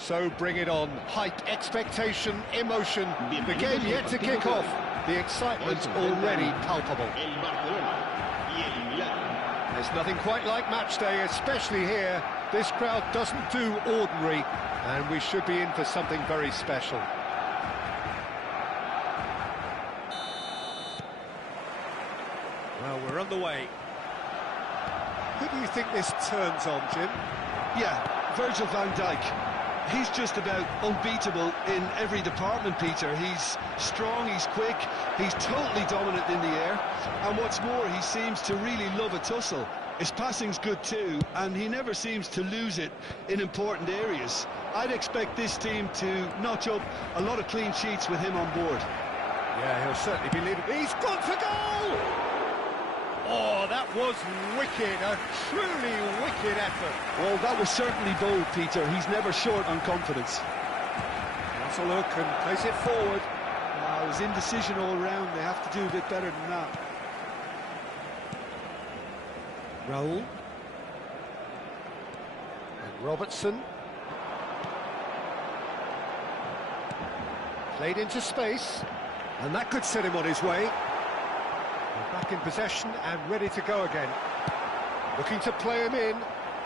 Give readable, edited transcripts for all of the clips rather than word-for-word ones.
So bring it on. Hype, expectation, emotion. The game yet to kick off. The excitement already palpable. There's nothing quite like match day, especially here. This crowd doesn't do ordinary, and we should be in for something very special. Well, we're underway. Who do you think this turns on, Jim? Yeah, Virgil van Dijk. He's just about unbeatable in every department, Peter. He's strong, he's quick, he's totally dominant in the air. And what's more, he seems to really love a tussle. His passing's good too, and he never seems to lose it in important areas. I'd expect this team to notch up a lot of clean sheets with him on board. Yeah, he'll certainly be leading. He's gone for goal! Oh, that was wicked, a truly wicked effort. Well, that was certainly bold, Peter. He's never short on confidence. That's a look and place it forward. It was indecision all round. They have to do a bit better than that. Raul. And Robertson. Played into space. And that could set him on his way. Back in possession and ready to go again. Looking to play him in.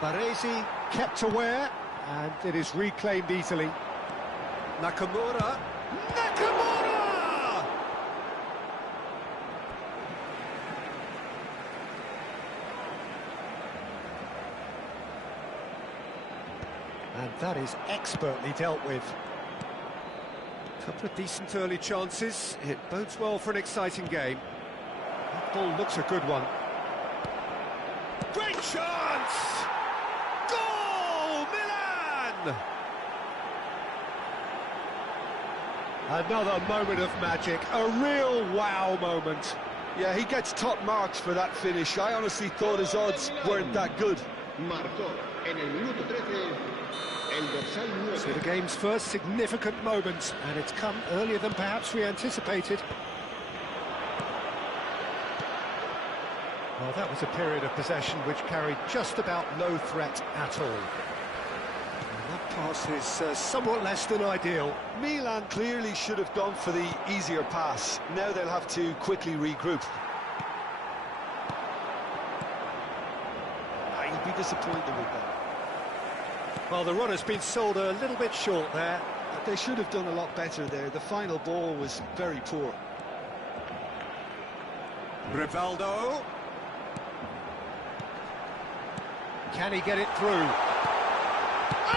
Baresi kept aware, and it is reclaimed easily. Nakamura. Nakamura! And that is expertly dealt with. Couple of decent early chances. It bodes well for an exciting game. That ball looks a good one. Great chance! Goal, Milan! Another moment of magic, a real wow moment. Yeah, he gets top marks for that finish. I honestly thought his odds weren't that good. So the game's first significant moment, and it's come earlier than perhaps we anticipated. Well, that was a period of possession which carried just about no threat at all. And that pass is somewhat less than ideal. Milan clearly should have gone for the easier pass. Now they'll have to quickly regroup. He'll be disappointed with that. Well, the runner's been sold a little bit short there. They should have done a lot better there. The final ball was very poor. Rivaldo. Can he get it through? And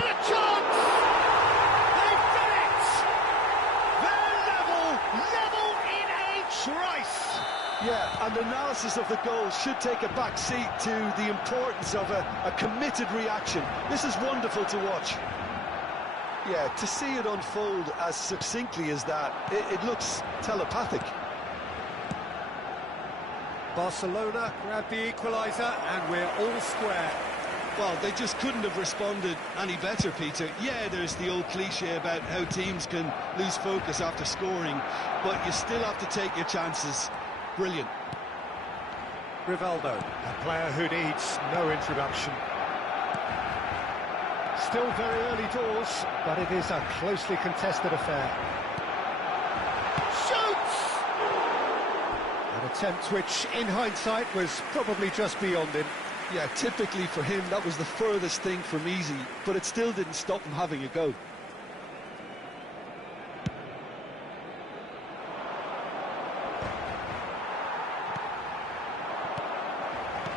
a chance! They've done it! They're level in a trice! Yeah, and analysis of the goal should take a back seat to the importance of a committed reaction. This is wonderful to watch. Yeah, to see it unfold as succinctly as that, it looks telepathic. Barcelona grab the equaliser, and we're all square. Well, they just couldn't have responded any better, Peter. Yeah, there's the old cliche about how teams can lose focus after scoring, but you still have to take your chances. Brilliant. Rivaldo, a player who needs no introduction. Still very early doors, but it is a closely contested affair. Shoots! An attempt which, in hindsight, was probably just beyond him. Yeah, typically for him, that was the furthest thing from easy, but it still didn't stop him having a go.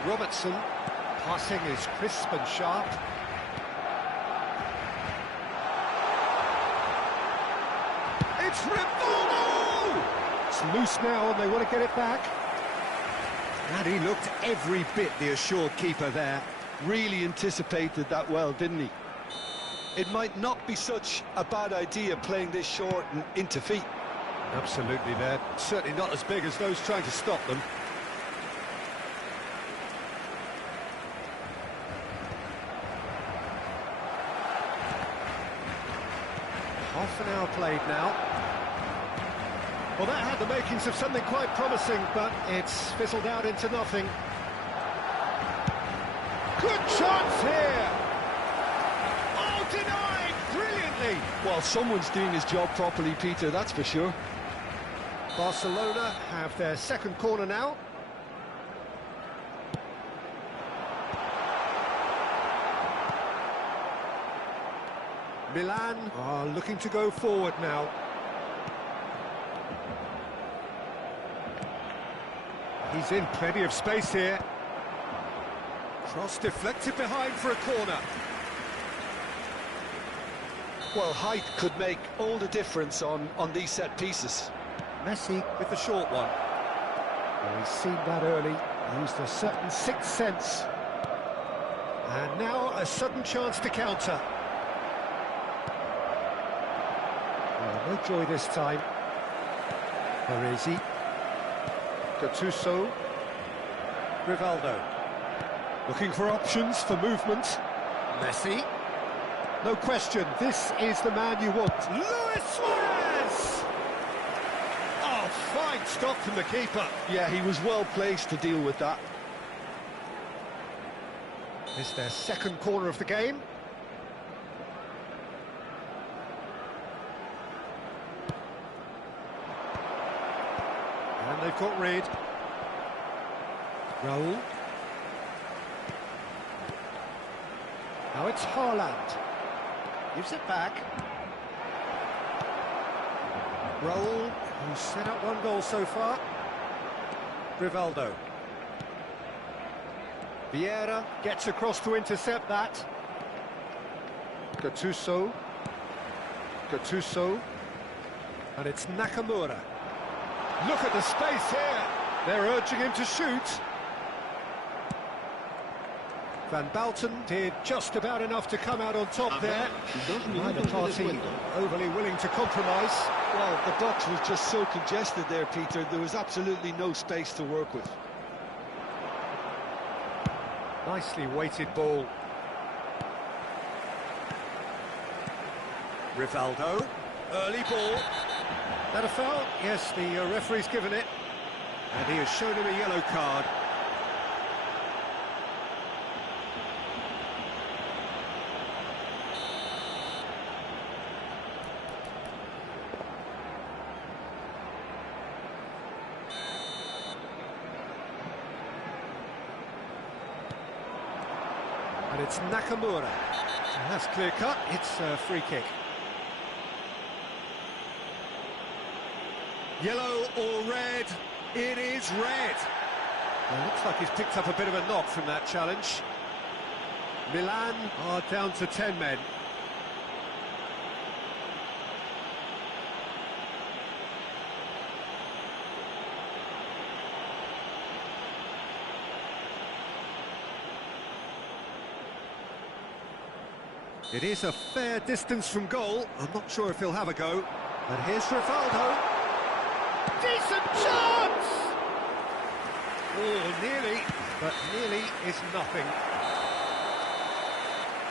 Robertson, passing is crisp and sharp. It's Rivaldo! It's loose now and they want to get it back. And he looked every bit the assured keeper there. Really anticipated that well, didn't he? It might not be such a bad idea playing this short and into feet. Absolutely, they're certainly not as big as those trying to stop them. Half an hour played now. Well, that had the makings of something quite promising, but it's fizzled out into nothing. Good chance here! Oh, denied! Brilliant Well, someone's doing his job properly, Peter, that's for sure. Barcelona have their second corner now. Milan are looking to go forward now. He's in plenty of space here. Cross deflected behind for a corner. Well, height could make all the difference on these set pieces. Messi with the short one. Well, he's seen that early, used a certain sixth sense. And now a sudden chance to counter. Well, no joy this time. Parisi. Gattuso. Rivaldo. Looking for options for movement. Messi. No question, this is the man you want. Luis Suarez! Oh, fine stop from the keeper. Yeah, he was well placed to deal with that. It's their second corner of the game. And they've got rid. Raul. Now it's Haaland. Gives it back. Raul, who's set up one goal so far. Rivaldo. Vieira gets across to intercept that. Gattuso. Gattuso. And it's Nakamura. Look at the space here. They're urging him to shoot. Van Balten did just about enough to come out on top there. Neither party overly willing to compromise. Well, the box was just so congested there, Peter. There was absolutely no space to work with. Nicely weighted ball. Rivaldo. Early ball. That a foul? Yes, the referee's given it. And he has shown him a yellow card. And it's Nakamura. And that's clear cut. It's a free kick. Yellow or red? It is red. Well, looks like he's picked up a bit of a knock from that challenge. Milan are down to 10 men. It is a fair distance from goal. I'm not sure if he'll have a go. But here's Rivaldo. Decent chance! Oh, nearly, but nearly is nothing.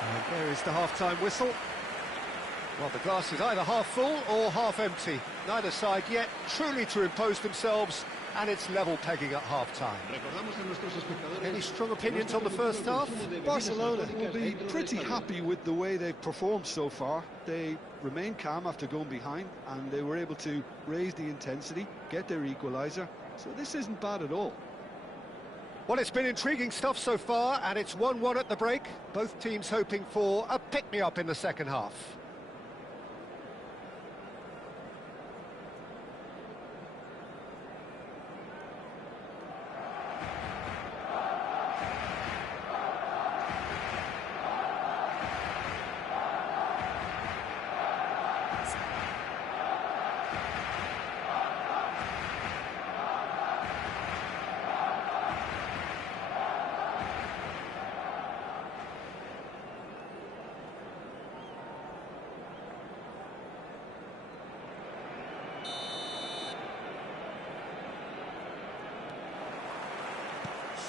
And there is the half-time whistle. Well, the glass is either half full or half empty. Neither side yet truly to impose themselves, and it's level pegging at half-time. Any strong opinions on the first half? Barcelona will be pretty happy with the way they've performed so far. They remained calm after going behind, and they were able to raise the intensity, get their equaliser. So this isn't bad at all. Well, it's been intriguing stuff so far, and it's 1-1 at the break. Both teams hoping for a pick-me-up in the second half.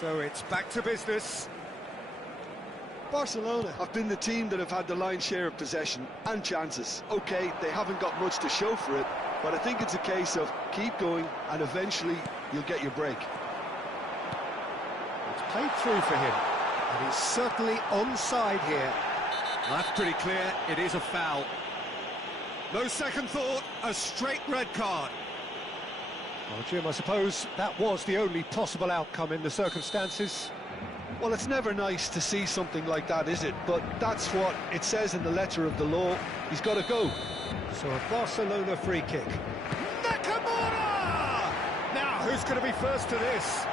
So it's back to business. Barcelona have been the team that have had the lion's share of possession and chances. OK, they haven't got much to show for it, but I think it's a case of keep going and eventually you'll get your break. It's played through for him, and he's certainly onside here. Well, that's pretty clear, it is a foul. No second thought, a straight red card. Well, Jim, I suppose that was the only possible outcome in the circumstances. Well, it's never nice to see something like that, is it? But that's what it says in the letter of the law. He's got to go. So a Barcelona free kick. Nakamura! Now, who's going to be first to this?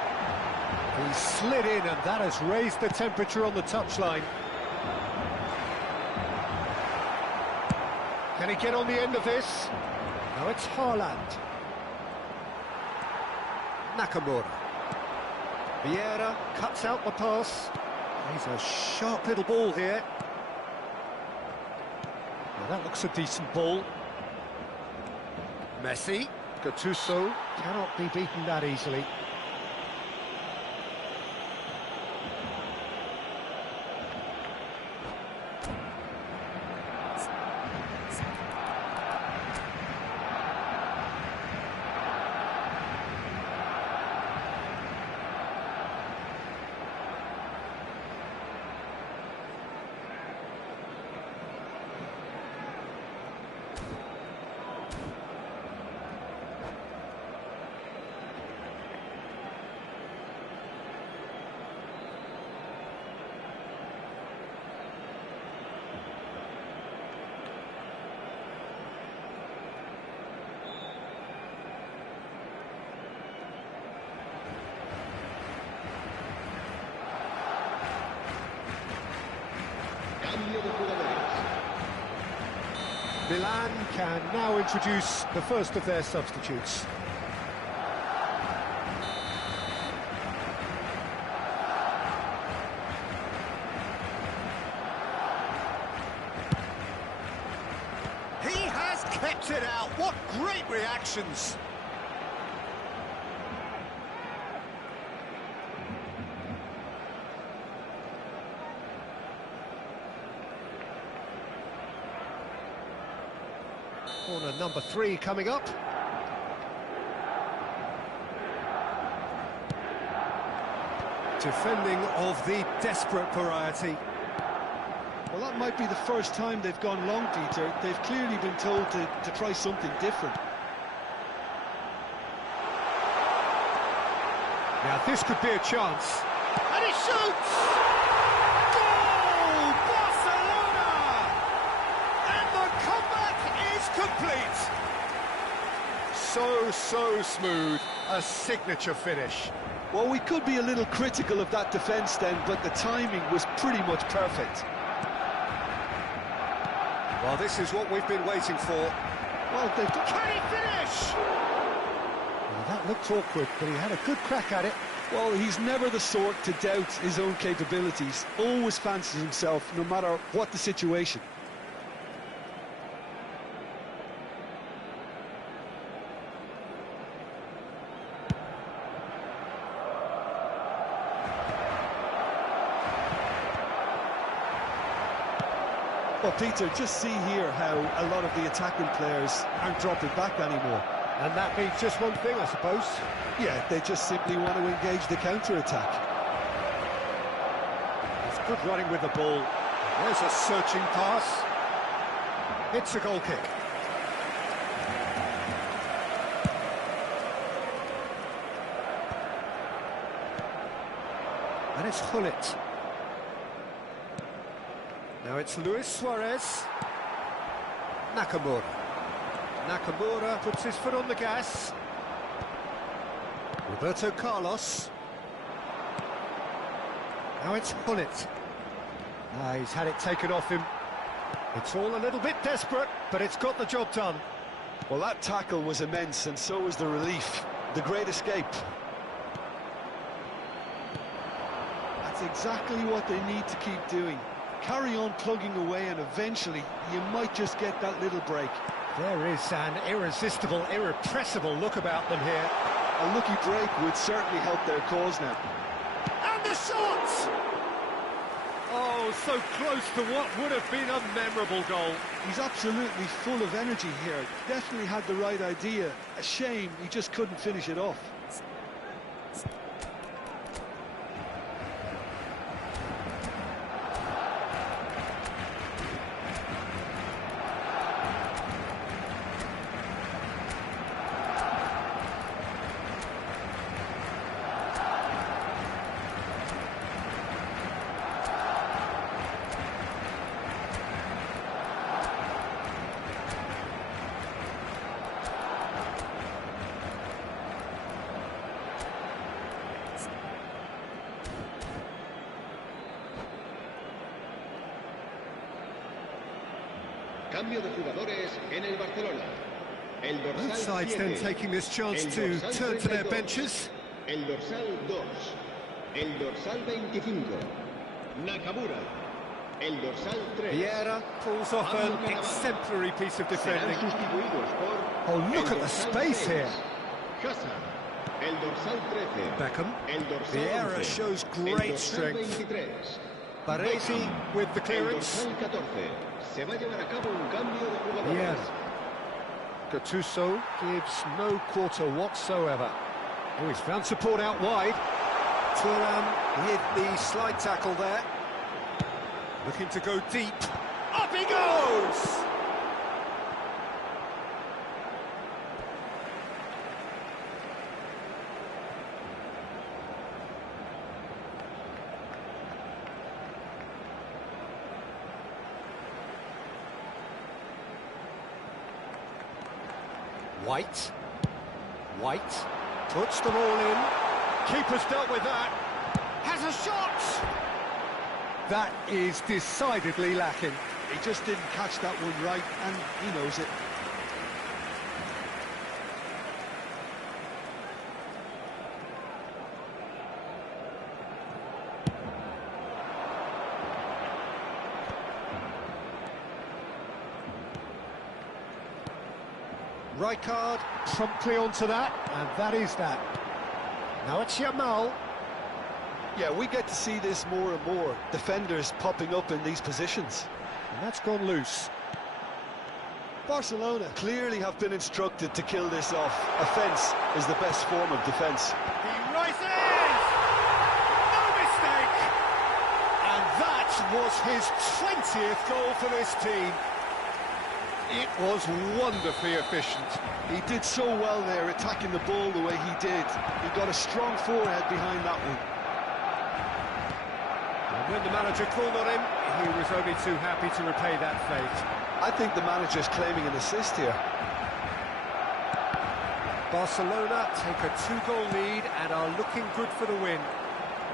He slid in, and that has raised the temperature on the touchline. Can he get on the end of this? No, it's Haaland. Nakamura. Vieira cuts out the pass. He's a sharp little ball here. Now that looks a decent ball. Messi. Gattuso cannot be beaten that easily. Milan can now introduce the first of their substitutes. He has kept it out. What great reactions! Corner number 3 coming up. Defending of the desperate variety. Well, that might be the first time they've gone long, Peter. They've clearly been told to try something different. Now this could be a chance. And he shoots! Goal! Barcelona! And the comeback is complete. So smooth. A signature finish. Well, we could be a little critical of that defence then, but the timing was pretty much perfect. Well, this is what we've been waiting for. Well, they've... Can he finish? Well, that looked awkward, but he had a good crack at it. Well, he's never the sort to doubt his own capabilities. Always fancies himself, no matter what the situation. Well, Peter, just see here how a lot of the attacking players aren't dropping back anymore. And that means just one thing, I suppose. Yeah, they just simply want to engage the counter-attack. It's good running with the ball. There's a searching pass. It's a goal kick. And it's Gullit. Now it's Luis Suarez. Nakamura. Nakamura puts his foot on the gas. Roberto Carlos. Now it's Gullit. He's had it taken off him. It's all a little bit desperate, but it's got the job done. Well, that tackle was immense, and so was the relief. The great escape. That's exactly what they need to keep doing. Carry on plugging away, and eventually you might just get that little break. There is an irresistible, irrepressible look about them here. A lucky break would certainly help their cause now. And the shot! Oh, so close to what would have been a memorable goal. He's absolutely full of energy here. Definitely had the right idea. A shame he just couldn't finish it off. Cambio de jugadores en el Barcelona. El Both dorsal sides then 7. taking this chance El to dorsal turn to their 32. benches. El dorsal 2. El dorsal 25. Nakamura. El dorsal 3. Vieira pulls off an exemplary piece of Serán defending. sustituidos por Oh, look el at the dorsal space 6. here. Hazard. El dorsal 13. Beckham. El dorsal Vieira 11. shows El great dorsal strength. 23. Baresi Beckham. with the El clearance. dorsal 14. Se va a llevar a cabo un cambio de jugadores. Vieira. Gattuso gives no quarter whatsoever. Oh, he's found support out wide. Thuram with the slide tackle there. Looking to go deep. Up he goes! White. White puts the ball in. Keeper's dealt with that. Has a shot! That is decidedly lacking. He just didn't catch that one right, and he knows it. Rijkaard promptly onto that, and that is that. Now it's Yamal. Yeah, we get to see this more and more. Defenders popping up in these positions. And that's gone loose. Barcelona clearly have been instructed to kill this off. Offence is the best form of defence. He rises! No mistake! And that was his 20th goal for this team. It was wonderfully efficient. He did so well there, attacking the ball the way he did. He got a strong forehead behind that one. And when the manager called on him, he was only too happy to repay that fate. I think the manager's claiming an assist here. Barcelona take a 2-goal lead and are looking good for the win.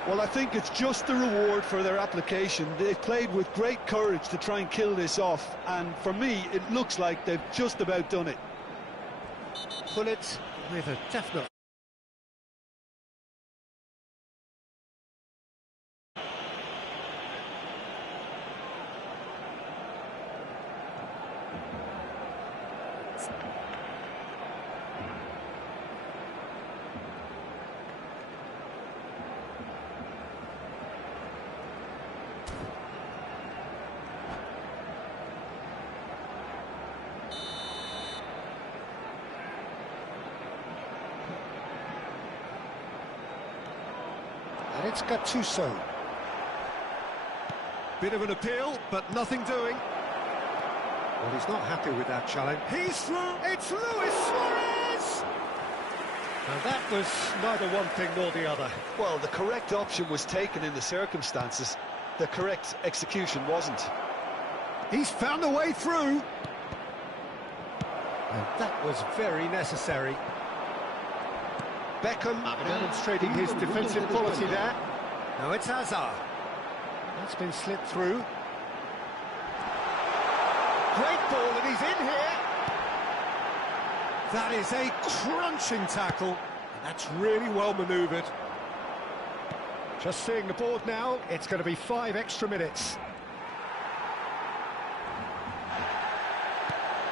Well, I think it's just the reward for their application. They've played with great courage to try and kill this off, and for me, it looks like they've just about done it. Bullet with a definite... And it's Gattuso. Bit of an appeal, but nothing doing. Well, he's not happy with that challenge. He's through. It's Luis Suarez! And that was neither one thing nor the other. Well, the correct option was taken in the circumstances. The correct execution wasn't. He's found a way through. And that was very necessary. Beckham demonstrating his defensive quality there. Now it's Hazard. That's been slipped through. Great ball, and he's in here. That is a crunching tackle, and that's really well manoeuvred. Just seeing the board now, it's going to be 5 extra minutes.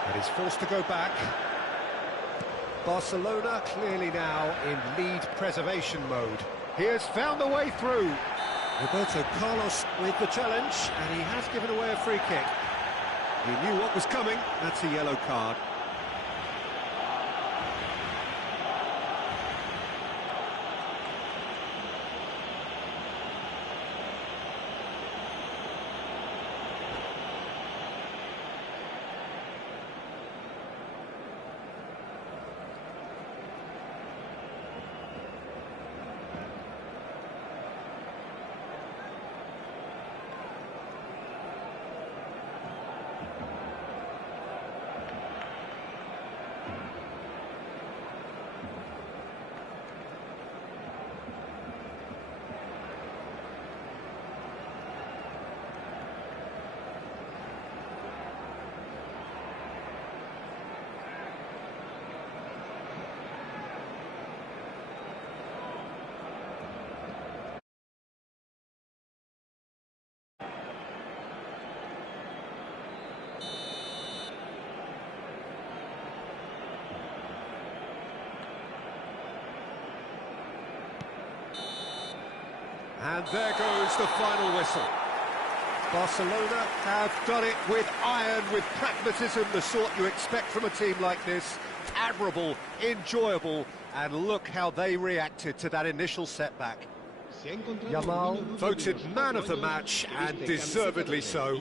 And he's forced to go back. Barcelona clearly now in lead preservation mode. He has found a way through. Roberto Carlos with the challenge, and he has given away a free kick. He knew what was coming. That's a yellow card. And there goes the final whistle. Barcelona have done it with iron, with pragmatism, the sort you expect from a team like this. Admirable, enjoyable, and look how they reacted to that initial setback. Yamal voted man of the match, and deservedly so.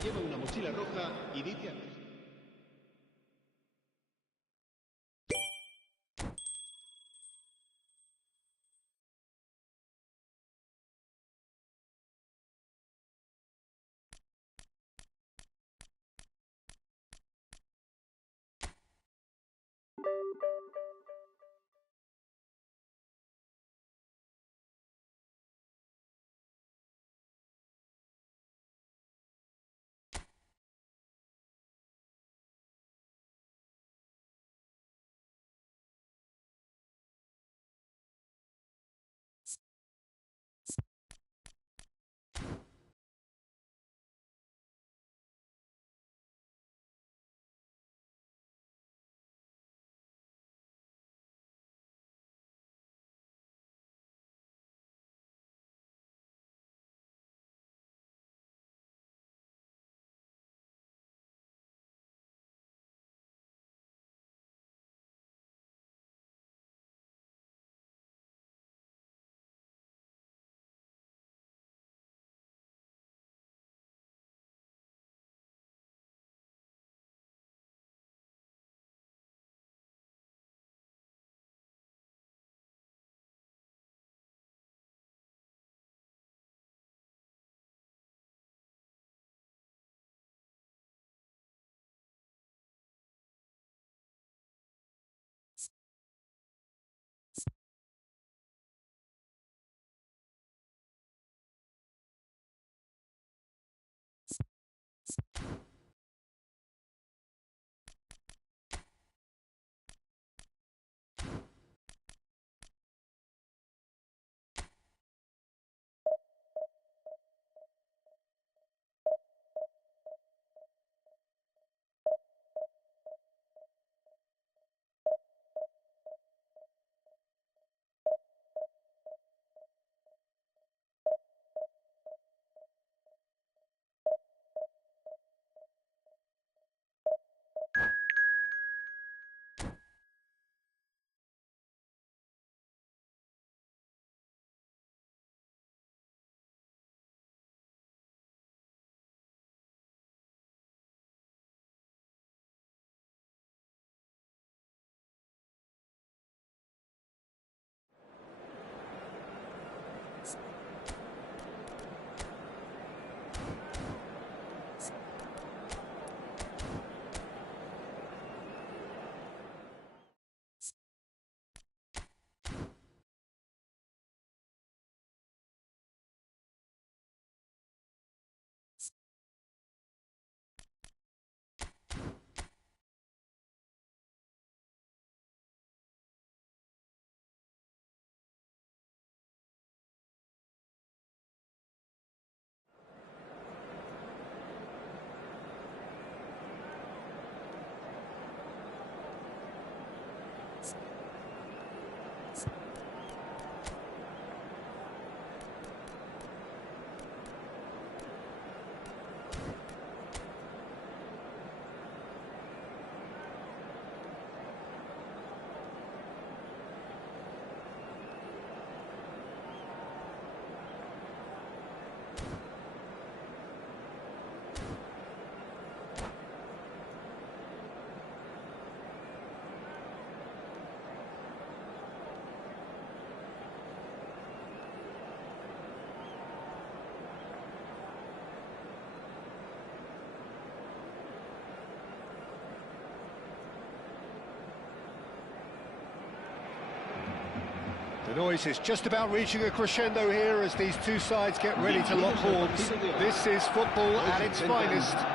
The noise is just about reaching a crescendo here as these two sides get ready to lock horns. This is football at its finest. Well,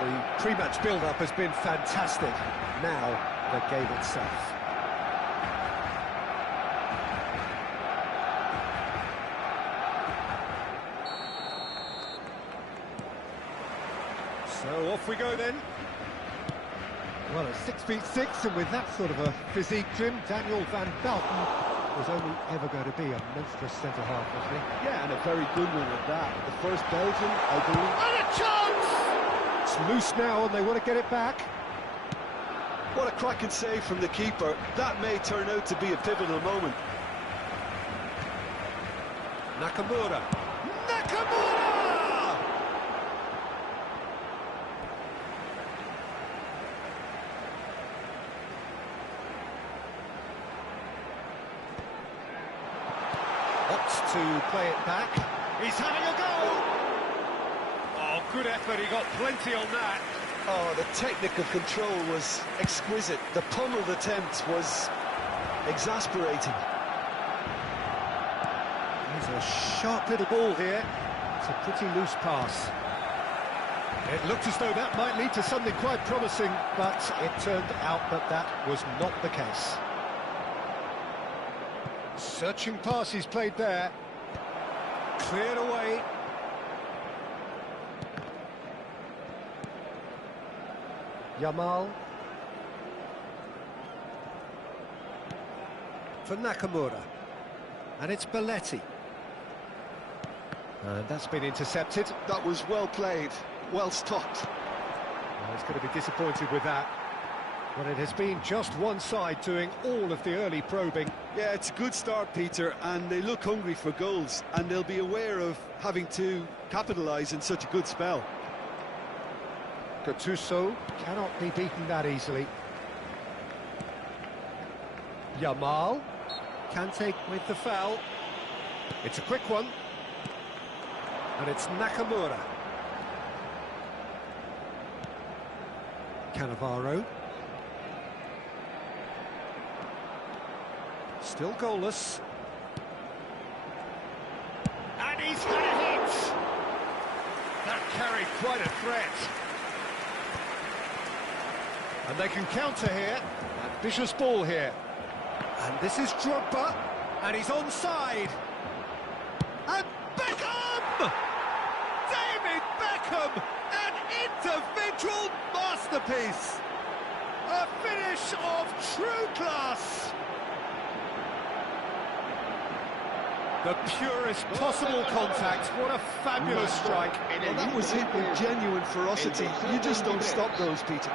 the pre-match build-up has been fantastic. Now, the game itself. So off we go then. Well, at 6'6", and with that sort of a physique trim, Daniel van Belten was only ever going to be a monstrous centre-half, wasn't he? Yeah, and a very good one at that. The first Belgian, I believe. And a chance! It's loose now and they want to get it back. What a cracking save from the keeper. That may turn out to be a pivotal moment. Nakamura! Nakamura! Opts to play it back. He's having a go! Oh, good effort, he got plenty on that. Oh, the technical control was exquisite. The pummeled attempt was exasperating. There's a sharp little ball here. It's a pretty loose pass. It looked as though that might lead to something quite promising, but it turned out that that was not the case. Searching pass he's played there. Cleared away. Yamal. For Nakamura. And it's Belletti. And that's been intercepted. That was well played, well stopped. Well, he's going to be disappointed with that. But it has been just one side doing all of the early probing. Yeah, it's a good start, Peter, and they look hungry for goals, and they'll be aware of having to capitalise in such a good spell. Gattuso cannot be beaten that easily. Yamal. Kante with the foul. It's a quick one. And it's Nakamura. Cannavaro. Still goalless. And he's had a hit! That carried quite a threat. And they can counter here. Ambitious ball here. And this is Drogba. And he's onside. And Beckham! David Beckham! An individual masterpiece! A finish of true class! The purest possible contact. What a fabulous strike. Well, that was hit with genuine ferocity. You just don't stop those, Peter.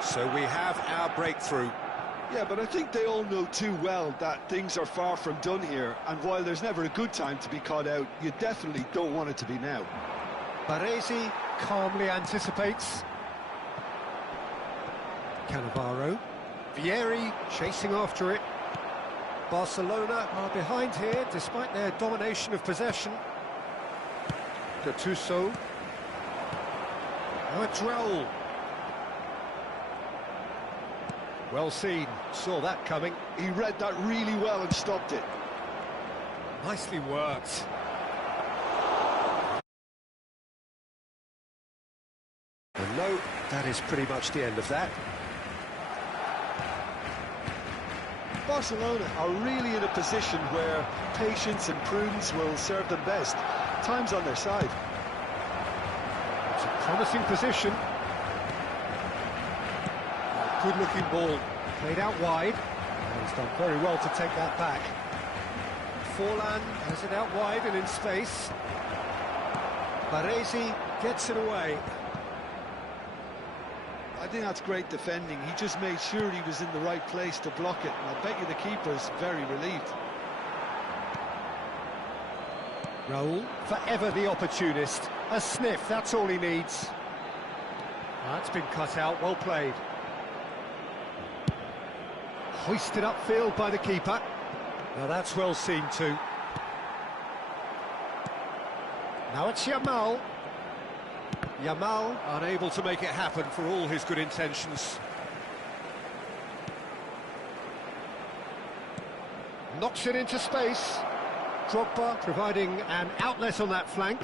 So we have our breakthrough. Yeah, but I think they all know too well that things are far from done here, and while there's never a good time to be caught out, you definitely don't want it to be now. Baresi calmly anticipates. Cannavaro. Vieri chasing after it. Barcelona are behind here despite their domination of possession. Gattuso. Now it's Raul. Well seen, saw that coming. He read that really well and stopped it. Nicely worked. And no, that is pretty much the end of that. Barcelona are really in a position where patience and prudence will serve them best. Time's on their side. It's a promising position. Good-looking ball, played out wide. And he's done very well to take that back. Forlan has it out wide and in space. Baresi gets it away. I think that's great defending. He just made sure he was in the right place to block it, and I bet you the keeper's very relieved. Raul, forever the opportunist. A sniff, that's all he needs. That's been cut out, well played. Hoisted upfield by the keeper. Now that's well seen too. Now it's Yamal. Yamal unable to make it happen for all his good intentions. Knocks it into space. Drogba providing an outlet on that flank.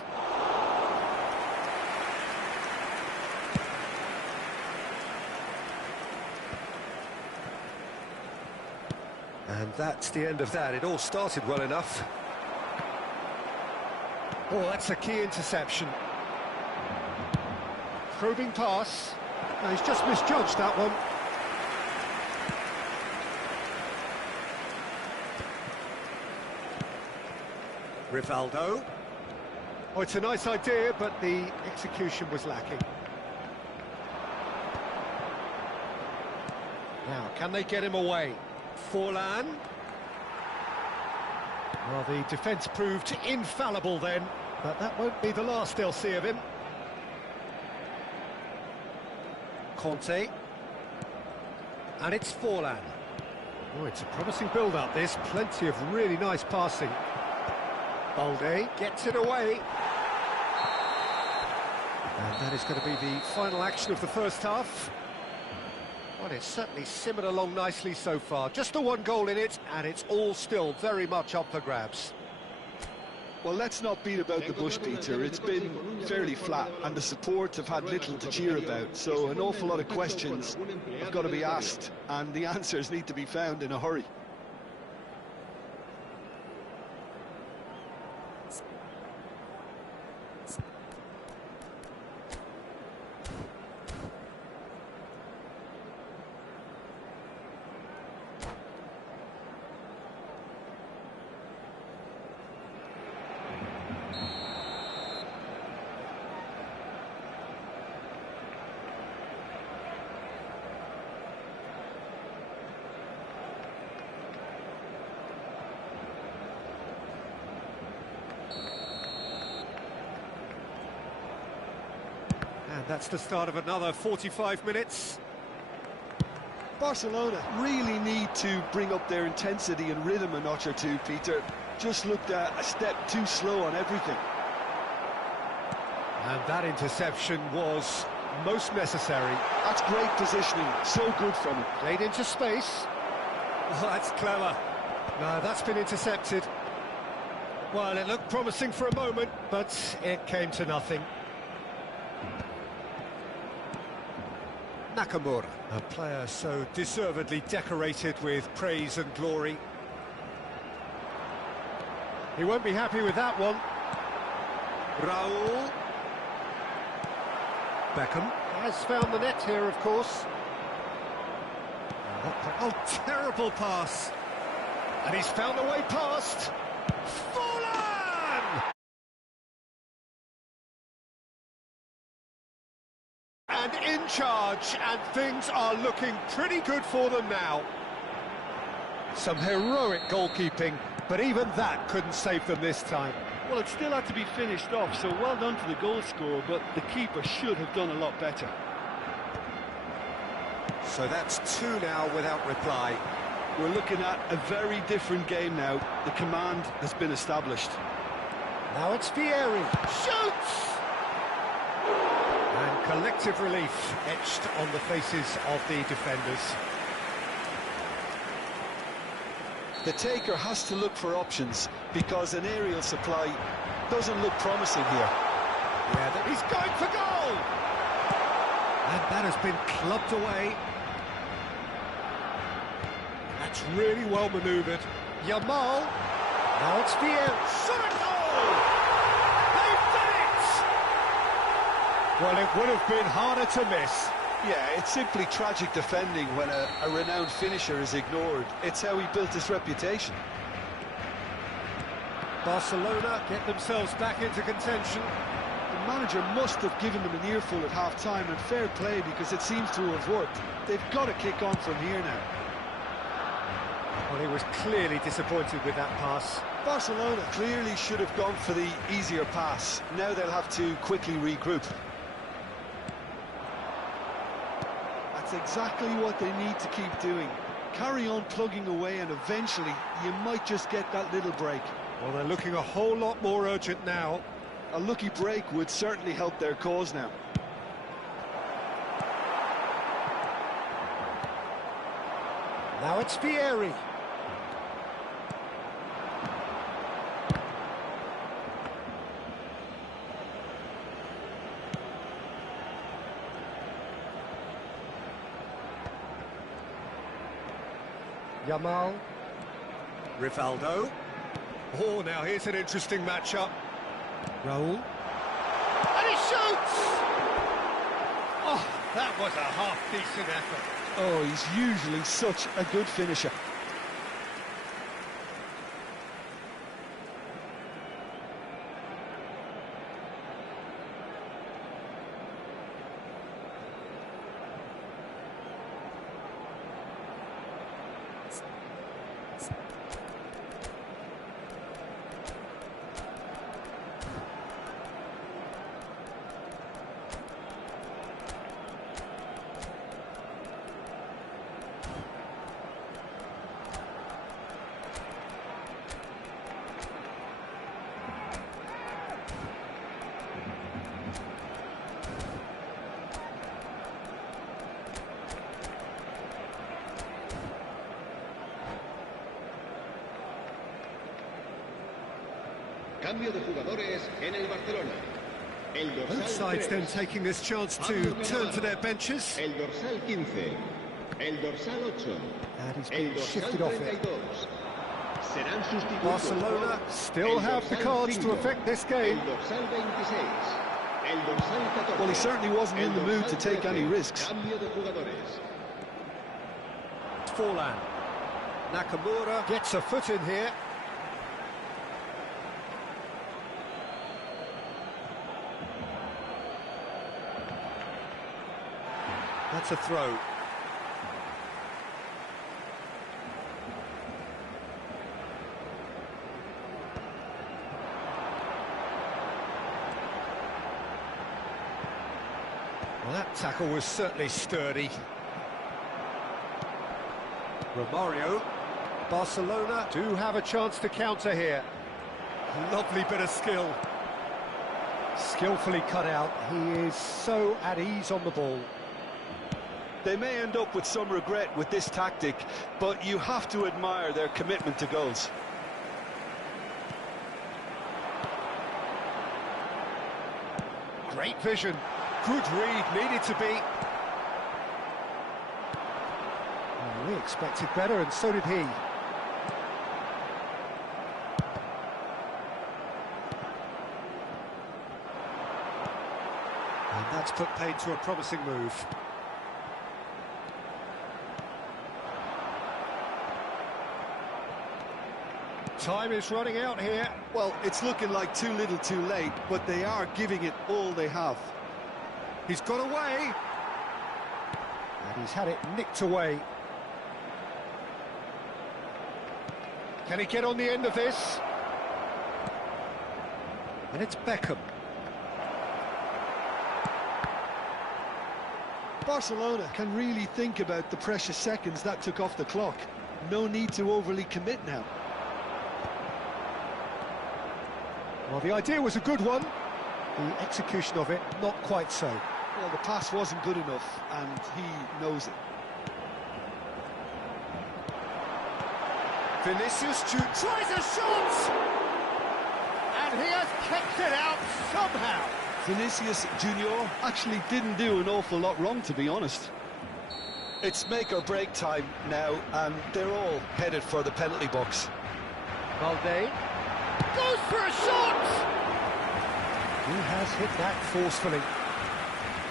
And that's the end of that. It all started well enough. Oh, that's a key interception. Probing pass. No, he's just misjudged that one. Rivaldo. Oh, it's a nice idea, but the execution was lacking. Now, can they get him away? Forlan. Well, the defence proved infallible then, but that won't be the last they'll see of him. Conte. And it's Forlan. Oh, it's a promising build-up, this. Plenty of really nice passing. Balde gets it away. And that is going to be the final action of the first half. Well, it's certainly simmered along nicely so far. Just the one goal in it, and it's all still very much up for grabs. Well, let's not beat about the bush, Peter. It's been fairly flat, and the support have had little to cheer about. So an awful lot of questions have got to be asked, and the answers need to be found in a hurry. And that's the start of another 45 minutes. Barcelona really need to bring up their intensity and rhythm a notch or two, Peter. Just looked a step too slow on everything. And that interception was most necessary. That's great positioning, so good from him. Played into space. Oh, that's clever. No, that's been intercepted. Well, it looked promising for a moment, but it came to nothing. Nakamura, a player so deservedly decorated with praise and glory. He won't be happy with that one. Raul. Beckham has found the net here, of course. Oh, terrible pass. And he's found a way past. Forlan! And in charge, and things are looking pretty good for them now. Some heroic goalkeeping, but even that couldn't save them this time. Well, it still had to be finished off, so well done to the goal scorer, but the keeper should have done a lot better. So that's two now without reply. We're looking at a very different game now. The command has been established. Now it's Vieri. Shoots! And collective relief etched on the faces of the defenders. The taker has to look for options because an aerial supply doesn't look promising here. Yeah, he's going for goal! And that has been clubbed away. That's really well manoeuvred. Yamal. Now it's Vieri. Shot a goal! They've done it! Well, it would have been harder to miss. Yeah, it's simply tragic defending when a renowned finisher is ignored. It's how he built his reputation. Barcelona get themselves back into contention. The manager must have given them an earful at half-time, and fair play because it seems to have worked. They've got to kick on from here now. Well, he was clearly disappointed with that pass. Barcelona clearly should have gone for the easier pass. Now they'll have to quickly regroup. That's exactly what they need to keep doing. Carry on plugging away, and eventually you might just get that little break. Well, they're looking a whole lot more urgent now. A lucky break would certainly help their cause now. Now it's Vieri. Yamal. Rivaldo. Oh, now here's an interesting matchup. Raul. And he shoots! Oh, that was a half-decent effort. Oh, he's usually such a good finisher. Cambio de jugadores en el Barcelona. El Both dorsal sides 3. then taking this chance to turn to their benches. El dorsal 15. El dorsal 8. And he's El been dorsal shifted off it. 32. Serán sustituidos Barcelona por still el have the dorsal cards to 5, affect this game. El dorsal 26. El dorsal 14. Well, he certainly wasn't El in the mood to dorsal take any 13. risks. Cambio de jugadores. Forlan. Nakamura gets a foot in here. That's a throw. Well, that tackle was certainly sturdy. Romario. Barcelona do have a chance to counter here. Lovely bit of skill. Skillfully cut out. He is so at ease on the ball. They may end up with some regret with this tactic, but you have to admire their commitment to goals. Great vision. Good read, needed to be. Well, we expected better, and so did he. And that's put paid to a promising move. Time is running out here. Well, it's looking like too little too late, but they are giving it all they have. He's got away. And he's had it nicked away. Can he get on the end of this? And it's Beckham. Barcelona can really think about the precious seconds that took off the clock. No need to overly commit now. Well, the idea was a good one. The execution of it, not quite so. Well, the pass wasn't good enough, and he knows it. Vinicius tries a shot! And he has kept it out somehow. Vinicius Junior actually didn't do an awful lot wrong, to be honest. It's make or break time now, and they're all headed for the penalty box. Valde goes for a shot! He has hit that forcefully.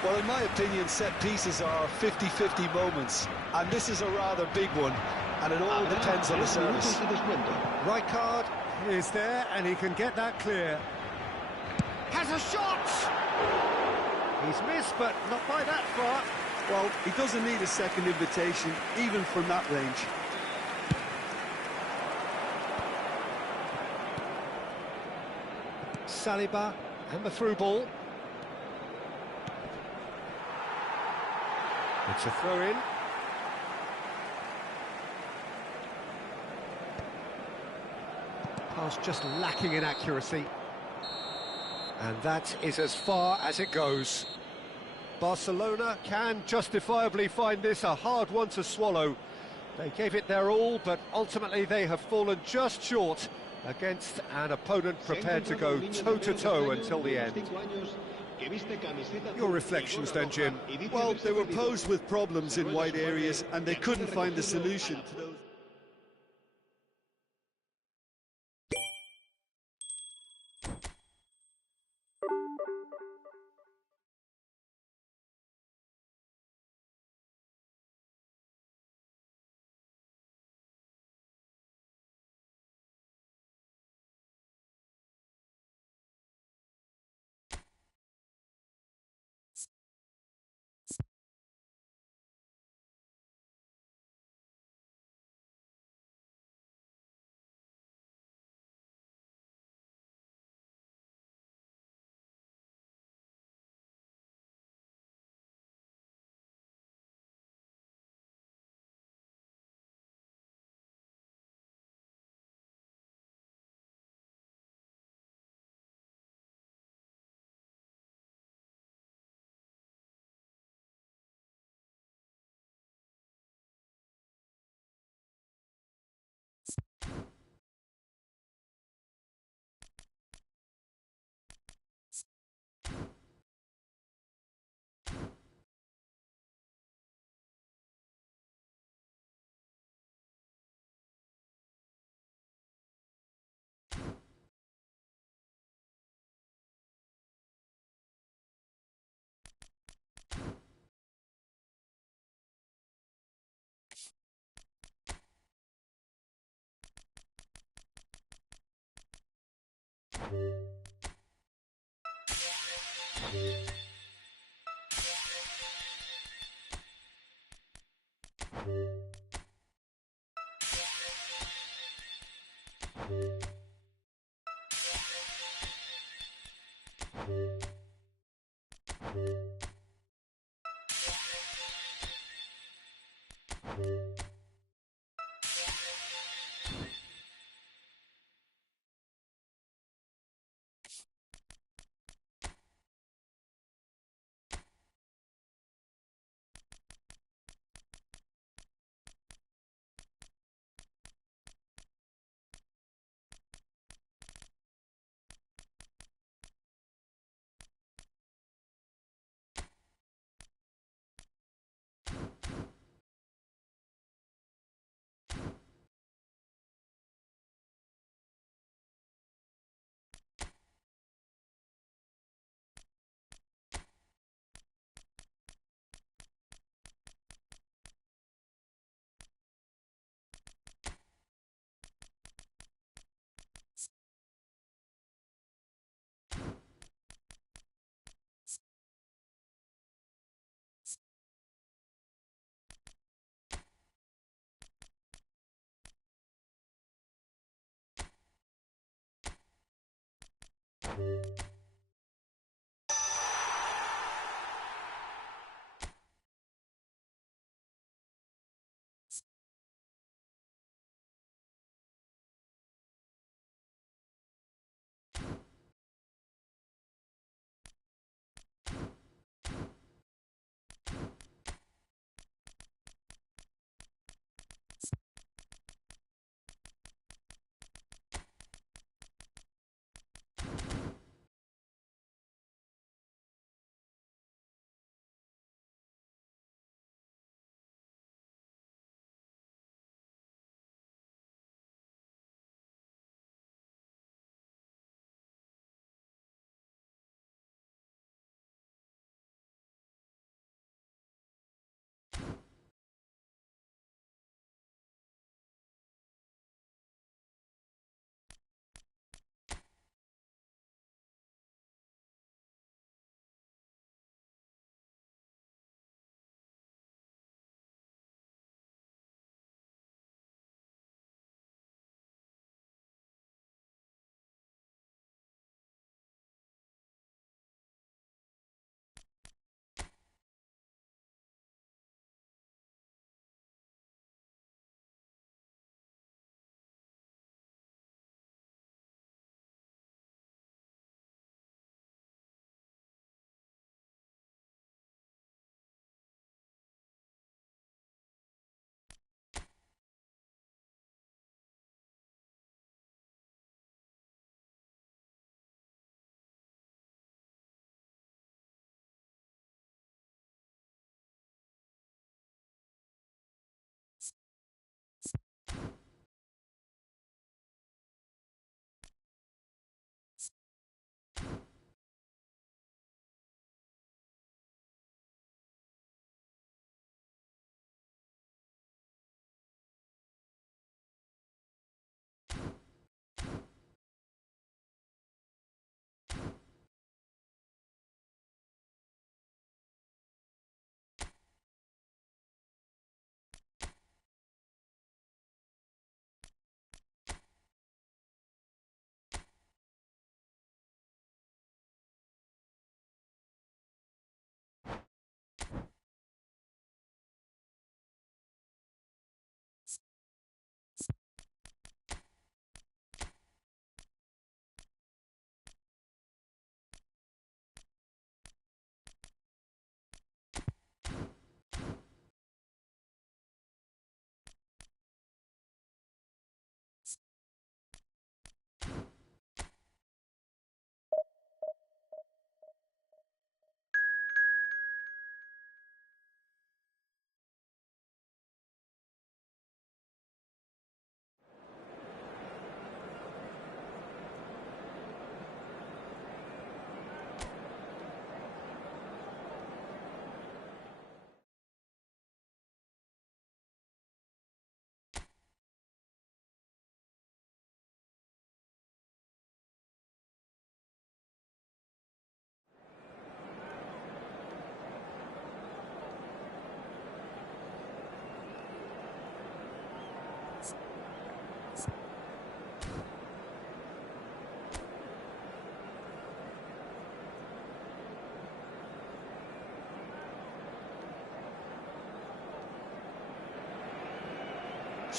Well, in my opinion, set pieces are 50-50 moments, and this is a rather big one, and it all depends on the service. Rijkaard is there, and he can get that clear. Has a shot! He's missed, but not by that far. Well, he doesn't need a second invitation, even from that range. Saliba and the through ball. It's a throw-in. Pass just lacking in accuracy. And that is as far as it goes. Barcelona can justifiably find this a hard one to swallow. They gave it their all, but ultimately they have fallen just short against an opponent prepared to go toe-to-toe until the end. Your reflections then, Jim? Well, they were posed with problems in wide areas, and they couldn't find the solution to those.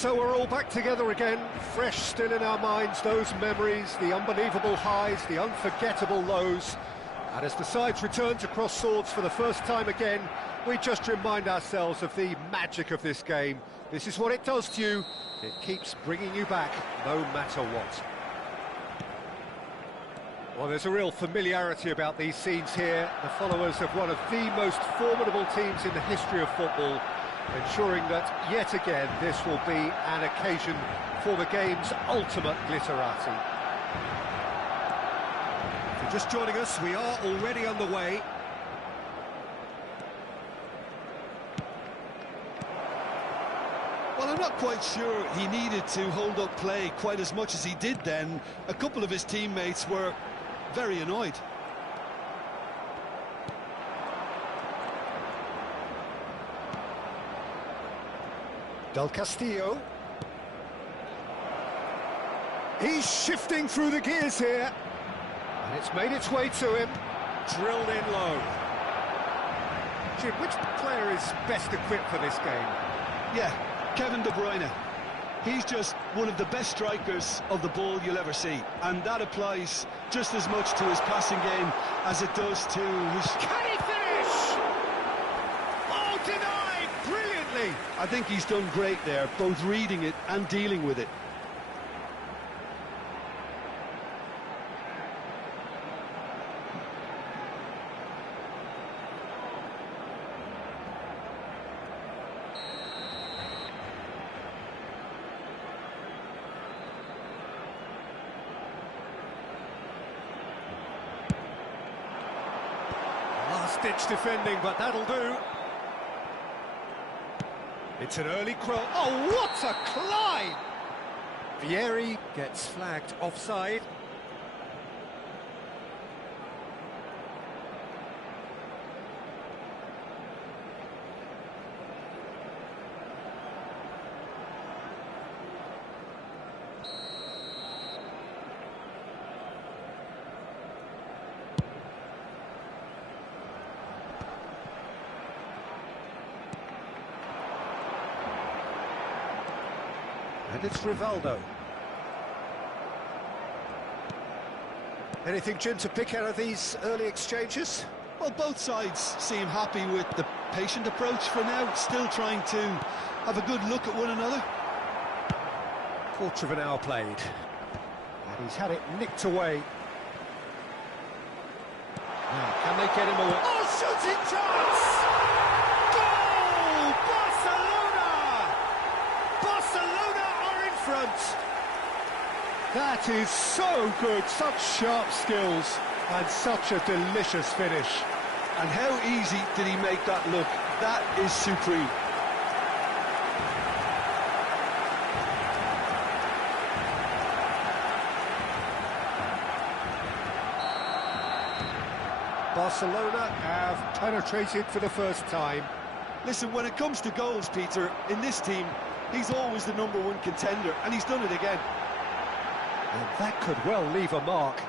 So we're all back together again, fresh still in our minds, those memories, the unbelievable highs, the unforgettable lows. And as the sides return to cross swords for the first time again, we just remind ourselves of the magic of this game. This is what it does to you. It keeps bringing you back, no matter what. Well, there's a real familiarity about these scenes here. The followers of one of the most formidable teams in the history of football, ensuring that, yet again, this will be an occasion for the game's ultimate glitterati. If you're just joining us, we are already underway. Well, I'm not quite sure he needed to hold up play quite as much as he did then. A couple of his teammates were very annoyed. Del Castillo. He's shifting through the gears here. And it's made its way to him. Drilled in low. Jim, which player is best equipped for this game? Yeah, Kevin De Bruyne. He's just one of the best strikers of the ball you'll ever see. And that applies just as much to his passing game as it does to his... Can he finish? Oh, denied! Brilliantly! I think he's done great there, both reading it and dealing with it. Last-ditch defending, but that'll do. It's an early cross. Oh, what a climb! Vieri gets flagged offside. And it's Rivaldo. Anything, Jim, to pick out of these early exchanges? Well, both sides seem happy with the patient approach for now, still trying to have a good look at one another. Quarter of an hour played. And he's had it nicked away. Now, can they get him away? Oh, shooting chance! Goal! Barcelona! Barcelona are in front! That is so good, such sharp skills, and such a delicious finish. And how easy did he make that look? That is supreme. Barcelona have penetrated for the first time. Listen, when it comes to goals, Peter, in this team, he's always the #1 contender, and he's done it again. And that could well leave a mark.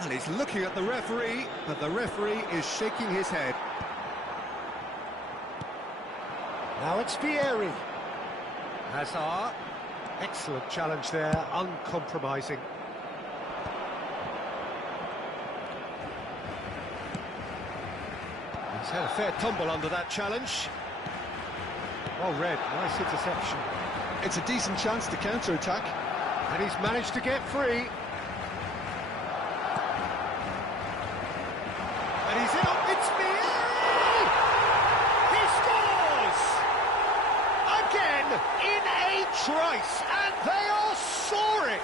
And he's looking at the referee, but the referee is shaking his head. Now it's Vieri. Hazard. Excellent challenge there, uncompromising. He's had a fair tumble under that challenge. Well read, nice interception. It's a decent chance to counter-attack. And he's managed to get free. And he's in on... It's Vieri! He scores! Again, in a trice, and they are soaring!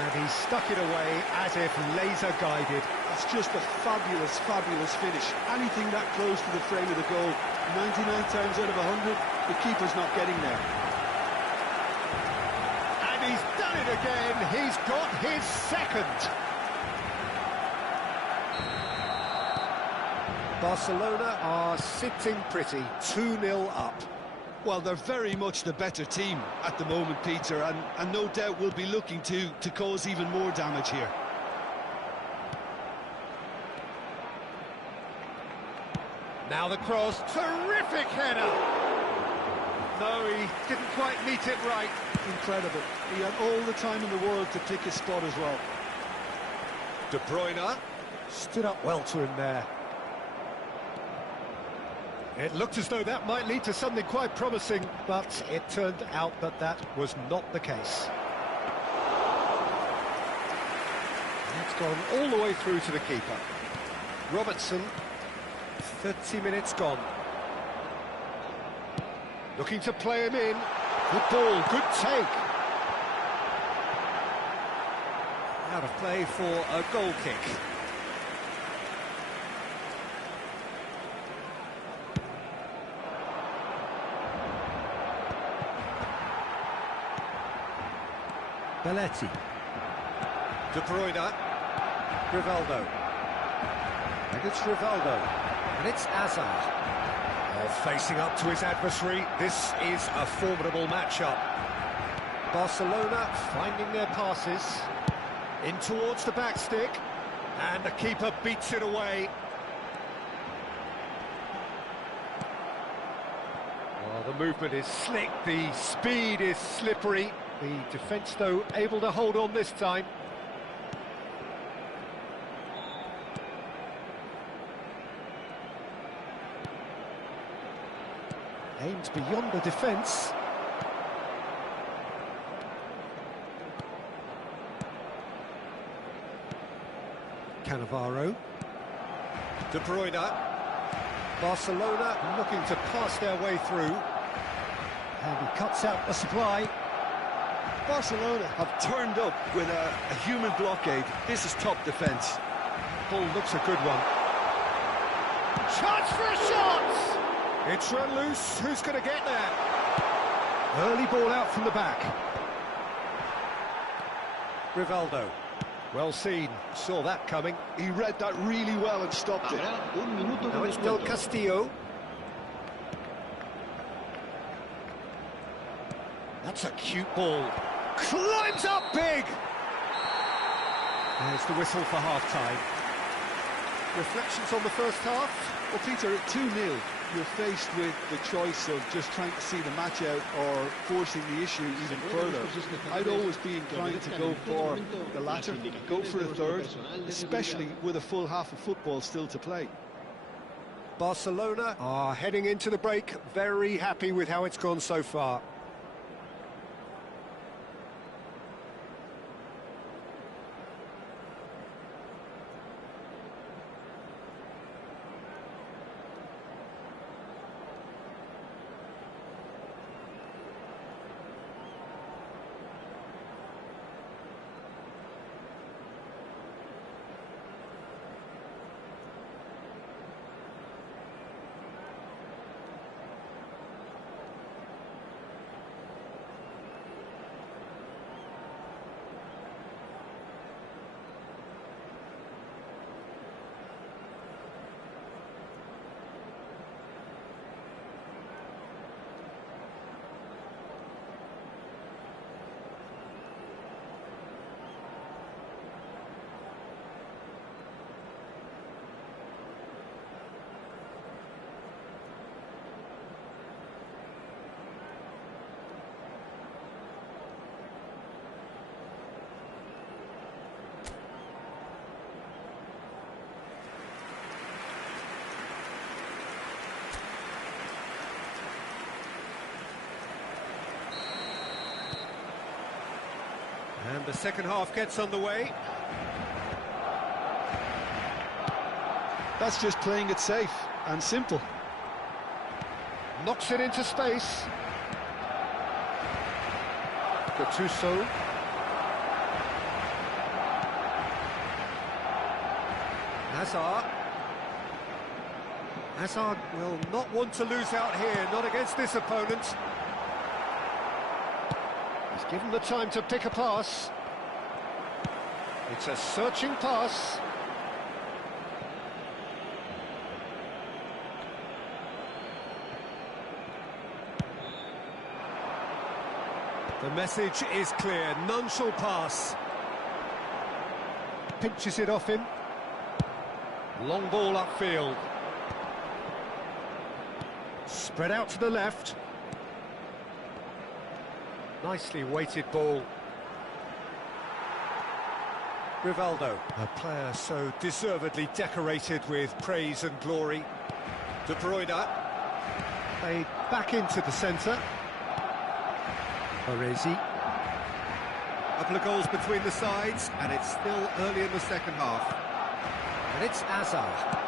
And he stuck it away as if laser-guided. That's just a fabulous, fabulous finish. Anything that close to the frame of the goal, 99 times out of 100, the keeper's not getting there. And he's done it again. He's got his second. Barcelona are sitting pretty, 2-0 up. Well, they're very much the better team at the moment, Peter, and no doubt will be looking to cause even more damage here. Now the cross, terrific header. No, he didn't quite meet it right. Incredible. He had all the time in the world to pick his spot as well. De Bruyne stood up well to him there. It looked as though that might lead to something quite promising, but it turned out that that was not the case. It's gone all the way through to the keeper. Robertson, 30 minutes gone. Looking to play him in. Good ball, good take. Out of play for a goal kick. Belletti. De Bruyne. Rivaldo. And it's Rivaldo. And it's Hazard. Facing up to his adversary, this is a formidable matchup. Barcelona finding their passes. In towards the back stick. And the keeper beats it away. Well, the movement is slick, the speed is slippery. The defence, though, able to hold on this time. Aims beyond the defence. Cannavaro. De Bruyne. Barcelona looking to pass their way through. And he cuts out the supply. Barcelona have turned up with a human blockade. This is top defence. Ball looks a good one. Chance for a shot! It's run loose. Who's going to get there? Early ball out from the back. Rivaldo. Well seen. Saw that coming. He read that really well and stopped it. Now it's Del Castillo. That's a cute ball. Climbs up big! There's the whistle for half-time. Reflections on the first half? Well, Peter, at 2-0, you're faced with the choice of just trying to see the match out or forcing the issue even further. I'd always be inclined to go for the latter, go for a third, especially with a full half of football still to play. Barcelona are heading into the break, very happy with how it's gone so far. And the second half gets underway. That's just playing it safe and simple. Knocks it into space. Gattuso. Hazard. Hazard will not want to lose out here, not against this opponent. He's given the time to pick a pass. It's a searching pass. The message is clear, none shall pass. Pinches it off him. Long ball upfield. Spread out to the left. Nicely weighted ball. Rivaldo, a player so deservedly decorated with praise and glory. De Bruyne, played back into the centre. Baresi. A couple of goals between the sides, and it's still early in the second half. And it's Hazard.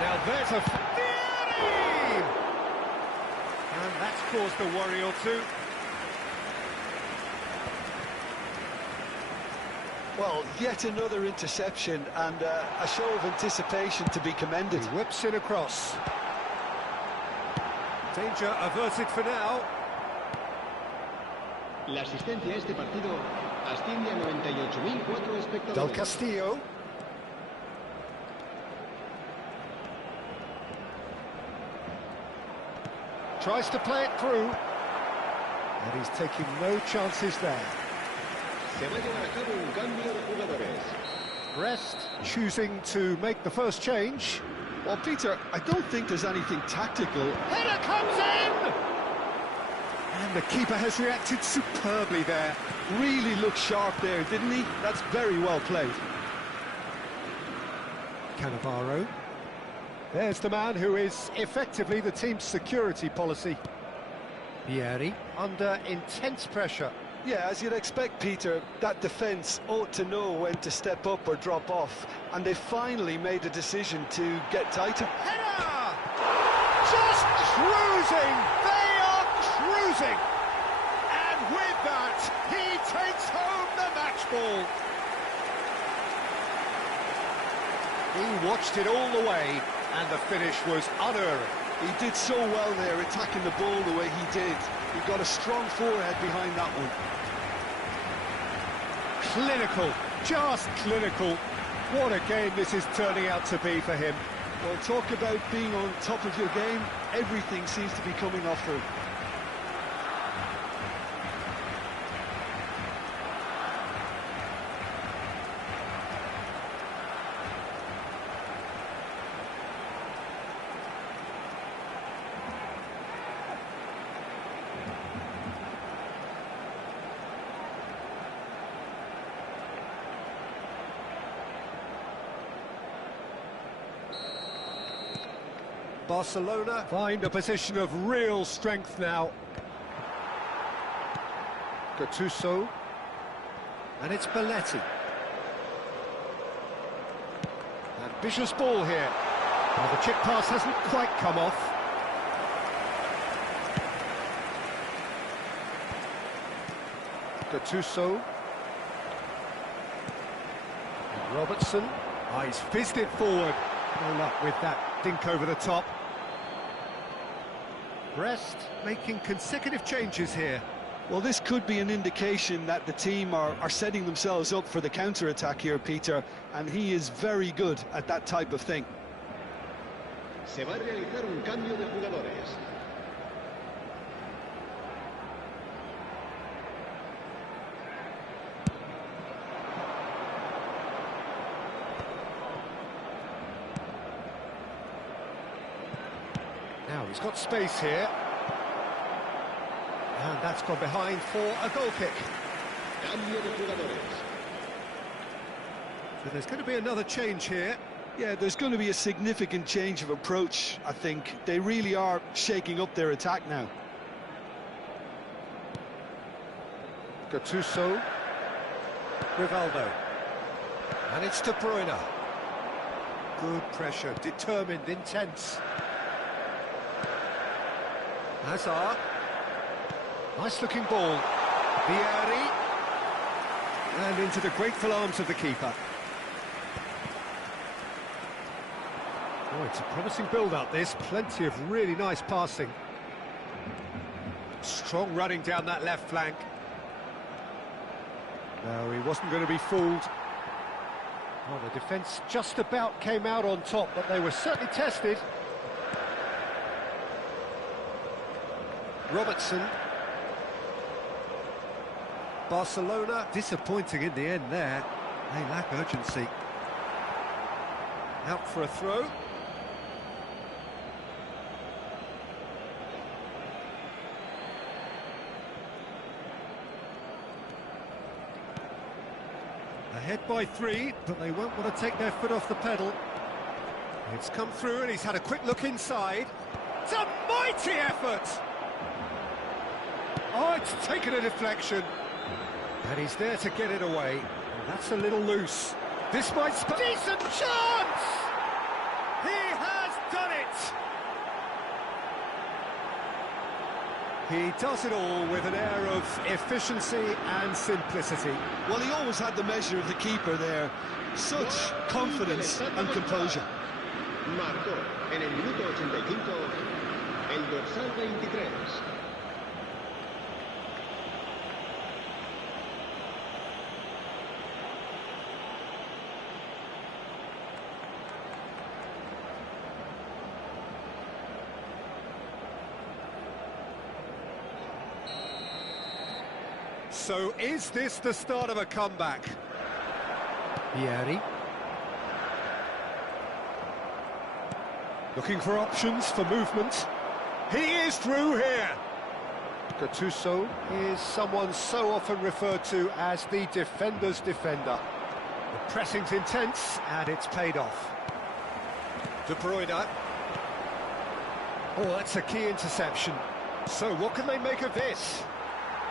Now there's a... Fieri! And that's caused a worry or two. Well, yet another interception and a show of anticipation to be commended. He whips it across. Danger averted for now. La asistencia a este partido asciende a 98.004 espectadores. Del Castillo. Tries to play it through. And he's taking no chances there. Se va a llevar a cabo un cambio de jugadores. Brest choosing to make the first change. Well, Peter, I don't think there's anything tactical. Header comes in! And the keeper has reacted superbly there. Really looked sharp there, didn't he? That's very well played. Cannavaro. There's the man who is effectively the team's security policy. Vieri under intense pressure. Yeah, as you'd expect, Peter, that defence ought to know when to step up or drop off, and they finally made a decision to get tighter. Header! Just cruising! They are cruising! And with that, he takes home the match ball. He watched it all the way, and the finish was unerring. He did so well there, attacking the ball the way he did. He got a strong forehead behind that one. Clinical, just clinical. What a game this is turning out to be for him. Well, talk about being on top of your game. Everything seems to be coming off for him. Barcelona find a position of real strength now. Gattuso. And it's Belletti. Ambitious ball here. Well, the chip pass hasn't quite come off. Gattuso. And Robertson. Oh, he's fizzed it forward. No luck with that dink over the top. Brest making consecutive changes here. Well, this could be an indication that the team are setting themselves up for the counter-attack here, Peter, and he is very good at that type of thing. Se va a realizar un cambio de jugadores. Now he's got space here. And that's gone behind for a goal kick. Cambio de jugadores. So there's going to be another change here. Yeah, there's going to be a significant change of approach, I think. They really are shaking up their attack now. Gattuso. Rivaldo. And it's De Bruyne. Good pressure, determined, intense. Hazard. Nice looking ball. Vieri. And into the grateful arms of the keeper. Oh, it's a promising build-up, this. Plenty of really nice passing. Strong running down that left flank. No, he wasn't going to be fooled. Well, the defence just about came out on top, but they were certainly tested. Robertson. Barcelona disappointing in the end there. They lack urgency. Out for a throw. Ahead by 3, but they won't want to take their foot off the pedal. It's come through and he's had a quick look inside. It's a mighty effort! Oh, it's taken a deflection. And he's there to get it away. And that's a little loose. This might... Decent chance! He has done it! He does it all with an air of efficiency and simplicity. Well, he always had the measure of the keeper there. Such confidence and composure. Marcó en el minuto 85 el dorsal 23. So is this the start of a comeback? Pieri. Looking for options for movement. He is through here. Gattuso is someone so often referred to as the defender's defender. The pressing's intense and it's paid off. De Bruyne. Oh, that's a key interception. So what can they make of this?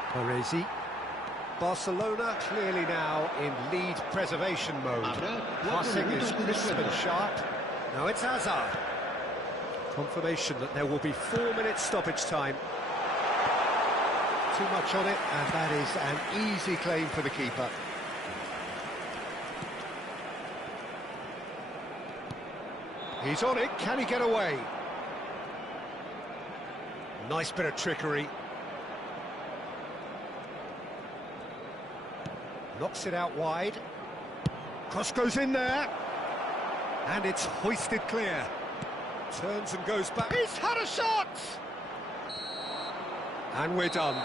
Parisi. Barcelona clearly now in lead preservation mode. Passing is crisp and sharp. Now it's Hazard. Confirmation that there will be 4 minutes stoppage time. Too much on it, and that is an easy claim for the keeper. He's on it, can he get away? Nice bit of trickery. Knocks it out wide. Cross goes in there. And it's hoisted clear. Turns and goes back. He's had a shot! And we're done.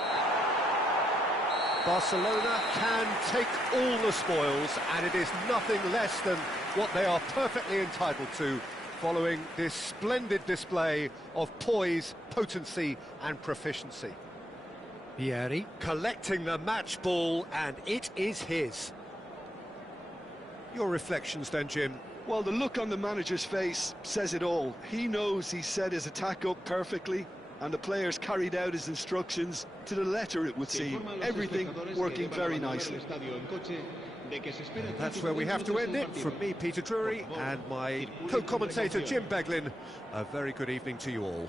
Barcelona can take all the spoils, and it is nothing less than what they are perfectly entitled to, following this splendid display of poise, potency and proficiency. Pieri collecting the match ball, and it is his. Your reflections then, Jim? Well, the look on the manager's face says it all. He knows he set his attack up perfectly, and the players carried out his instructions to the letter, it would seem. Everything working very nicely. And that's where we have to end it. From me, Peter Drury, and my co-commentator, Jim Beglin, a very good evening to you all.